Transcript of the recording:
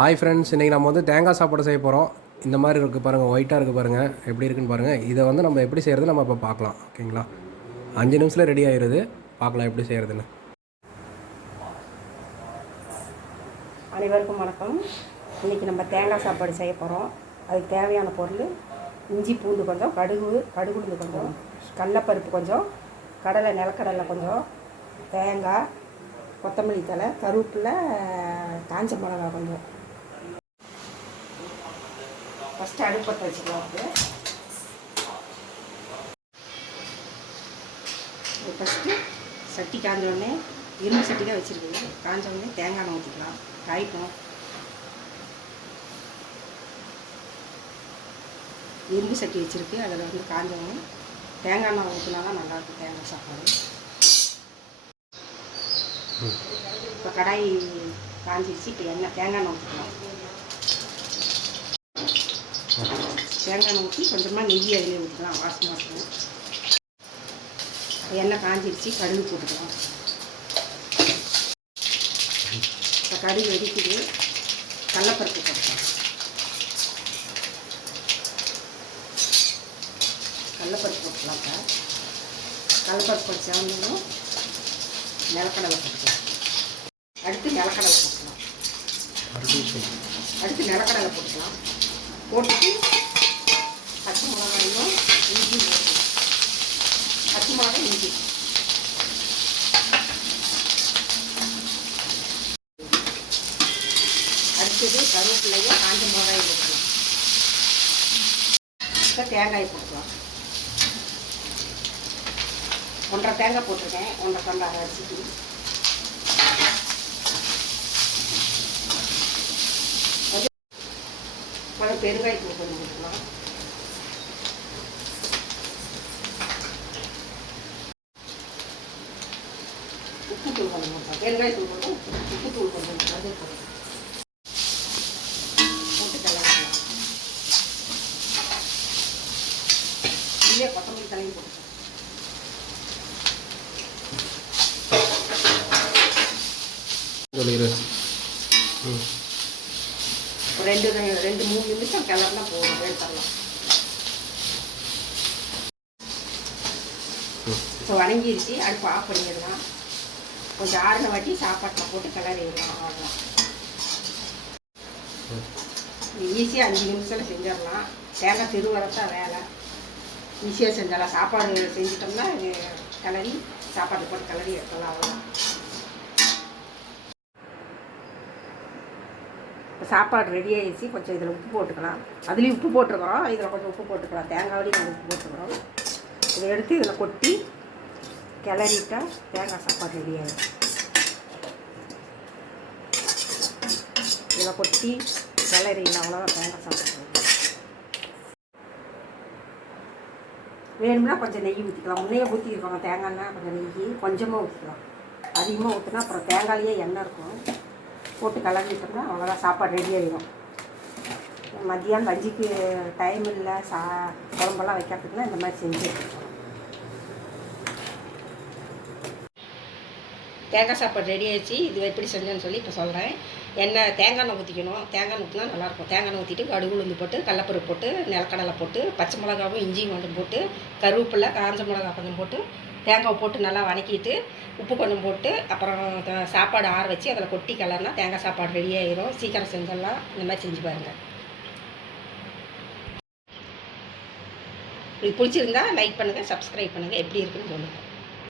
Hi friends, இன்றைக்கி நம்ம வந்து தேங்காய் சாப்பாடு செய்ய போகிறோம். இந்த மாதிரி இருக்குது பாருங்கள், ஒயிட்டாக இருக்குது பாருங்கள், எப்படி இருக்குன்னு பாருங்கள். இதை வந்து நம்ம எப்படி செய்கிறது நம்ம இப்போ பார்க்கலாம். ஓகேங்களா? 5 நிமிஷத்தில் ரெடி ஆகிடுது. பார்க்கலாம் எப்படி செய்கிறதுன்னு. அனைவருக்கும் வணக்கம். இன்றைக்கி நம்ம தேங்காய் சாப்பாடு செய்ய போகிறோம். அதுக்கு தேவையான பொருள் இஞ்சி பூண்டு கொஞ்சம், கடுகுளுந்து கொஞ்சம், கடலைப்பருப்பு கொஞ்சம், நிலக்கடலை கொஞ்சம், தேங்காய், கொத்தமல்லி தழை, கருவேப்பிலை, காஞ்ச மிளகாய் கொஞ்சம். ஃபஸ்ட்டு அடுப்பத்தை வச்சுக்கலாம். ஃபஸ்ட்டு சட்டி காஞ்சோடனே, இரும்பு சட்டி தான் வச்சுருக்குது. காஞ்சோடனே தேங்காய் எண்ணெய் ஊற்றிக்கலாம். காய்க்கும். இரும்பு சட்டி வச்சுருக்கு, அதில் வந்து காஞ்சோடனே தேங்காய் எண்ணெய் ஊற்றினா தான் நல்லாயிருக்கும் தேங்காய் சாப்பாடு. இப்போ கடாய் காஞ்சிடுச்சு. இப்போ தேங்காய் எண்ணெய் ஊற்றிக்கலாம். தேங்காய் எண்ணெய் ஊற்றி கொஞ்சமாக நெய் அதிலே ஊற்றிக்கலாம். வாசம் எண்ணெய் காஞ்சிடுச்சு. கடுகு போட்டுக்கலாம். இப்போ கடுகு வெடிக்குது. கடலைப்பருப்பு போட்டுக்கலாம். கடலைப்பருப்பு போட்டுக்கலாம். இப்போ கடலைப்பருப்பு சேர்ந்தோம். நிலக்கடலை போட்டுக்கலாம். அடுத்து நிலக்கடலை போட்டுக்கலாம். போட்டுட்டு பச்சை மிளகாயும் இஞ்சி, பச்சை மிளகாய் இஞ்சி, அடுத்தது கருவேப்பிலையும் காஞ்ச மிளகாயும் போட்டுக்கலாம். இப்போ தேங்காய் போட்டுக்கலாம். 1.5 தேங்காய் போட்டிருக்கேன். 1.5 டம்ளர் அரிசிக்கு. கொஞ்சம் பெருங்காயத்தூள் கொஞ்சம் போட்டுக்கலாம். உப்புத்தூள் கொஞ்சம் போட்டோம். பெருங்காயத்தூள் போட்டு உப்புத்தூள் கொஞ்சம் போட்டு கலக்கலாம். இல்லையே கொத்தமல்லி தலையும் போட்டு ரெண்டு 3 நிமிஷம் கிளறினா போதும். எடுத்துடலாம். இப்போ வணங்கிடுச்சு. அடுப்பு ஆஃப் பண்ணிடலாம். கொஞ்சம் ஆறின வாட்டி சாப்பாட்டில் போட்டு கிளறிடலாம். ஆகலாம். ஈஸியாக 5 நிமிஷத்தில் செஞ்சிடலாம். தேங்காய் திருவரத்தான் வேலை. ஈஸியாக செஞ்சிடலாம். சாப்பாடு செஞ்சிட்டோம்னா கிளறி சாப்பாட்டில் போட்டு கிளறி எடுத்துடலாம். அவ்வளோதான். இப்போ சாப்பாடு ரெடி ஆகிடுச்சு. கொஞ்சம் இதில் உப்பு போட்டுக்கலாம். அதுலேயும் உப்பு போட்டுருக்குறோம். இதில் கொஞ்சம் உப்பு போட்டுக்கலாம். தேங்காய்லேயும் கொஞ்சம் உப்பு போட்டுக்கிறோம். இதை எடுத்து இதில் கொட்டி கிளறிட்டால் தேங்காய் சாப்பாடு ரெடி ஆகிடும். இதில் கொட்டி கிளறிடலாம். அவ்வளோதான் தேங்காய் சாப்பாடு. வேணும்னா கொஞ்சம் நெய் ஊற்றிக்கலாம். முன்னையே ஊற்றிருக்கோங்க தேங்காய்னா. கொஞ்சம் நெய் கொஞ்சமாக ஊற்றிக்கலாம். அதிகமாக ஊற்றினா அப்புறம் தேங்காயிலேயே எண்ணெய் இருக்கும். போட்டு கலந்துட்டோம்னா அவ்வளோதான் சாப்பாடு ரெடி ஆகிடும். மதியானம் லஞ்சுக்கு டைம் இல்லை, குழம்பெல்லாம் வைக்கிறதுக்குன்னா இந்த மாதிரி செஞ்சு வச்சுருக்கோம். தேங்காய் சாப்பாடு ரெடி ஆகிடுச்சு. இது எப்படி செஞ்சேன்னு சொல்லி இப்போ சொல்கிறேன். தேங்காய் எண்ணெய் ஊற்றிக்கணும். தேங்காய் எண்ணெய் ஊற்றினா நல்லாயிருக்கும். தேங்காய் எண்ணெய் ஊற்றிட்டு கடுகுளுந்து போட்டு, கடலைப்பருப்பு போட்டு, நிலக்கடலை போட்டு, பச்சை மிளகாவும் இஞ்சியும் கொஞ்சம் போட்டு, கருவேப்பிலை, காஞ்ச மிளகா கொஞ்சம் போட்டு, தேங்காய் போட்டு நல்லா வதக்கிட்டு உப்பு கொஞ்சம் போட்டு, அப்புறம் சாப்பாடு ஆற வச்சு அதில் கொட்டி கிளறினா தேங்காய் சாப்பாடு ரெடி ஆகிடும். சீக்கிரம் செஞ்சிடலாம். இந்த மாதிரி செஞ்சு பாருங்கள். இது பிடிச்சிருந்தா லைக் பண்ணுங்கள், சப்ஸ்கிரைப் பண்ணுங்கள். எப்படி இருக்குன்னு சொல்லுங்கள்.